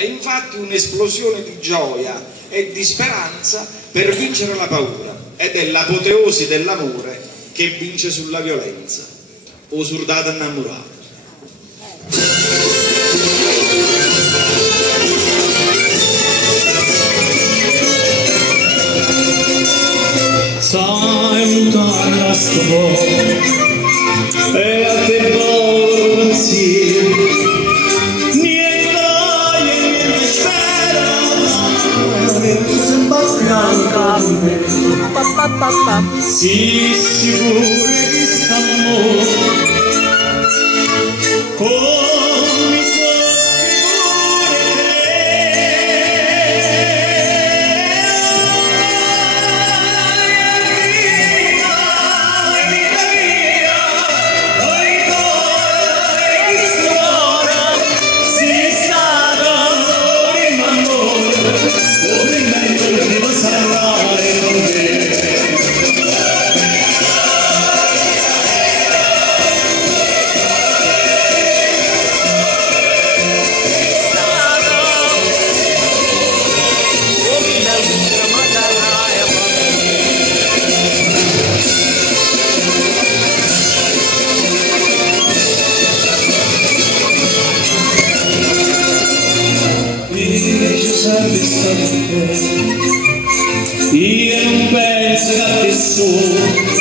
È infatti un'esplosione di gioia e di speranza per vincere la paura, ed è l'apoteosi dell'amore che vince sulla violenza. O soldata innamorato. Sai un tasto e a te volsi niente spera sembra bianca si sicuro di st'amore come io non penso a te solo